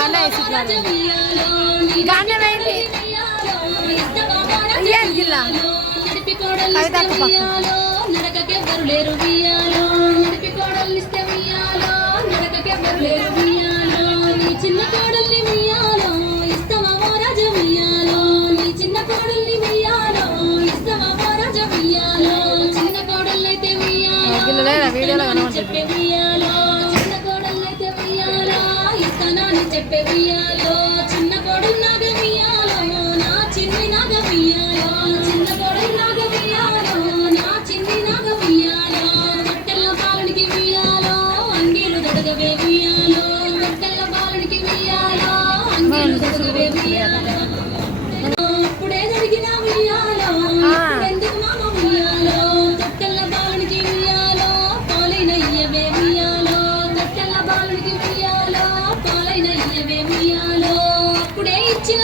गाना गाने ఏం జిల్లా కవిత నడకకెవ్వరు లేరు వియాలో నడిపి కోడల్నిస్తే వియాలో నడకకెవ్వరు లేరు వియాలో నీ చిన్న కోడల్ని వియాలో ఇస్తవా ఓ రాజ వియాలో నీ చిన్న కోడల్ని వియాలో ఇస్తవా ఓ రాజ వియాలో చిన్న కోడల్లైతే వియాలో చెప్పే వియాలో చిన్న కోడల్లైతే వియాలో ఇస్తానని చెప్పే వియాలో చిన్న కోడలు నాగ వియాలో నా చిన్ని నాగ వియాలో చిన్న కోడలు నాగ వియాలో నా చిన్ని నాగ వియాలో తొట్టెల్ల బాలునికి వియాలో అంగీలు దొడగవే వియాలో తొట్టెల్ల బాలునికి వియాలో అంగీలు దొడగవే వియాలో అప్పుడే జరిగిన వియాలో ఎందుకు మామ వియాలో తొట్టెల్ల బాలునికి వియాలో పాలైన ఇయ్యవే వియాలో తొట్టెల్ల బాలునికి వియాలో పాలైన ఇయ్యవే వియాలో అప్పుడే ఇచ్చిన